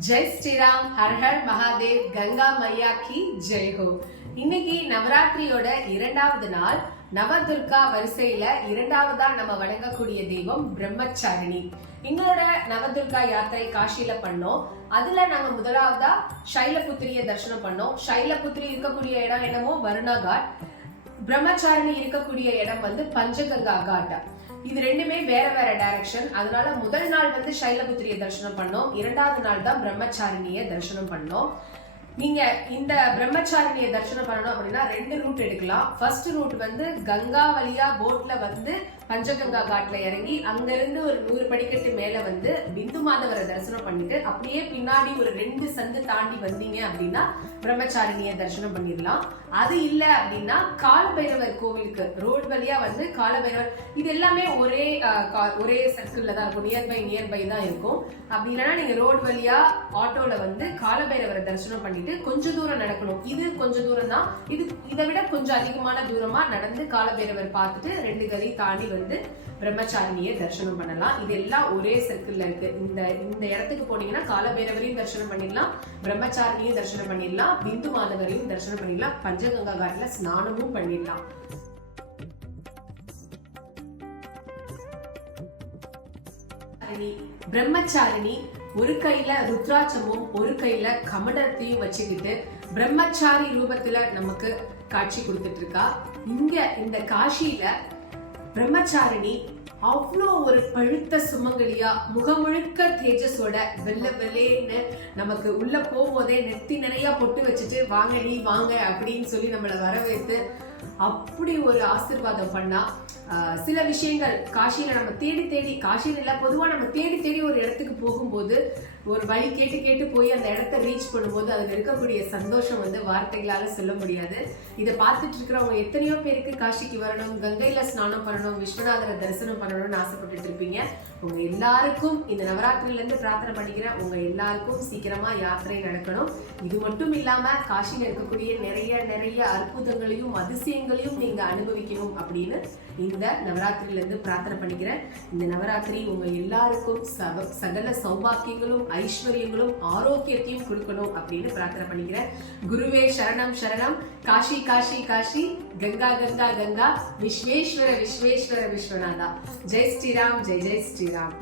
Jai Sriram, her her Mahadev, Ganga மையா கி ஜெய் ஹோ. இன்னைக்கு நவராத்திரியோட இரண்டாவது நாள். நவதுர்கா வரிசையில இரண்டாவதா நம்ம வணங்கக்கூடிய தெய்வம் பிரம்மச்சாரிணி. எங்களோட நவதுர்கா யாத்திரை காஷியில பண்ணோம். அதுல நாங்க முதலாவதா சைலபுத்திரிய தரிசனம் பண்ணோம். சைலபுத்திரி இருக்கக்கூடிய இடம் என்னமோ வருணா காட், பிரம்மச்சாரிணி இருக்கக்கூடிய இடம் வந்து பஞ்சகங்கா காட். இது ரெண்டுமே வேற வேற டைரக்ஷன். அதனால முதல் நாள் வந்து சைலபுத்திரிய தரிசனம் பண்ணோம், இரண்டாவது நாள் தான் பிரம்மச்சாரிணிய தரிசனம் பண்ணோம். நீங்க இந்த பிரம்மச்சாரிணிய தரிசனம் பண்ணணும் அப்படின்னா ரெண்டு ரூட் எடுக்கலாம். ஃபர்ஸ்ட் ரூட் வந்து கங்கா வழியா போட்ல வந்து பஞ்சகங்கா காட்ல இறங்கி அங்க இருந்து ஒரு 100 படிக்கட்டு மேல வந்து பிந்து மாதவரை தரிசனம் பண்ணிட்டு அப்படியே பின்னாடி ஒரு 2 சந்து தாண்டி வந்தீங்க அப்படின்னா பிரம்மச்சாரிணிய தரிசனம் பண்ணிடலாம். அது இல்ல அப்படின்னா கால பைரவர் கோவிலுக்கு ரோட் வழியா வந்து கால பைரவர், இது எல்லாமே ஒரே சர்க்கிள்ல தான் இருக்கும், நியர்பை தான் இருக்கும். அப்படி இல்லைன்னா நீங்க ரோடு வழியா ஆட்டோல வந்து கால பைரவரை தரிசனம் பண்ணிட்டு கொஞ்சம் தூரம் நடக்கணும். இது கொஞ்சம் தூரம் தான், இதை விட கொஞ்சம் அதிகமான தூரமா நடந்து கால பைரவர் பார்த்துட்டு 2 கதி தாண்டி வந்து பிரம்மச்சாரிணியை தரிசனம் பண்ணலாம். இது எல்லாம் ஒரே சர்க்கிள்ல இருக்கு. இந்த இடத்துக்கு போனீங்கன்னா கால பைரவரையும் தரிசனம் பண்ணிடலாம், பிரம்மச்சாரிணியும் தரிசனம் பண்ணிடலாம், பிந்து மாதவரையும் தரிசனம் பண்ணிடலாம், பஞ்சகங்கா காட்ல ஸ்நானமும் பண்ணிடலாம். பிரம்மச்சாரிணி ஒரு கையில ருத்ராட்சமும் ஒரு கையில கமண்டலத்தையும் வச்சுக்கிட்டு பிரம்மச்சாரி ரூபத்துல நமக்கு காட்சி கொடுத்துட்டு இருக்கா. இந்த காஷியில பிரம்மச்சாரிணி அவ்வளோ ஒரு பழுத்த சுமங்கலியா முகமுழுக்க தேஜஸோட வெள்ளேன்னு நமக்கு உள்ள போகும்போதே நெத்தி நிறைய பொட்டு வச்சுட்டு வாங்கடி வாங்க அப்படின்னு சொல்லி நம்மளை வரவேற்று அப்படி ஒரு ஆசீர்வாதம் பண்ணா. சில விஷயங்கள் காஷியில நம்ம தேடி காஷியில இல்ல, பொதுவா நம்ம தேடி ஒரு இடத்துக்கு போகும்போது ஒரு வழி கேட்டு போய் அந்த இடத்த ரீச் பண்ணும்போது அதுல இருக்கக்கூடிய சந்தோஷம் வந்து வார்த்தைகளால சொல்ல முடியாது. இதை பார்த்துட்டு இருக்கிறவங்க எத்தனையோ பேருக்கு காஷிக்கு வரணும், கங்கையில ஸ்நானம் பண்ணணும், விஸ்வநாதரை தரிசனம் பண்ணணும்னு ஆசைப்பட்டுட்டு இருப்பீங்க. உங்க எல்லாருக்கும் இந்த நவராத்திரில இருந்து பிரார்த்தனை பண்ணிக்கிறேன், உங்க எல்லாருக்கும் சீக்கிரமா யாத்திரை நடக்கணும். இது மட்டும் இல்லாம காஷியில இருக்கக்கூடிய நிறைய அற்புதங்களையும் அதிசயங்களையும் நீங்க அனுபவிக்கணும் அப்படின்னு இந்த நவராத்திரில இருந்து பிரார்த்தனை பண்ணிக்கிறேன். இந்த நவராத்திரி உங்க எல்லாருக்கும் சகல சௌபாக்கியங்களும் ஐஸ்வர்யங்களும் ஆரோக்கியத்தையும் கொடுக்கணும் அப்படின்னு பிரார்த்தனை பண்ணிக்கிறேன். குருவே சரணம் சரணம். காஷி காஷி காஷி, கங்கா கங்கா கங்கா, விஸ்வேஸ்வர விஸ்வேஸ்வர விஸ்வநாதா. ஜெய் ஸ்ரீராம், ஜெய் ஜெய் ஸ்ரீராம்.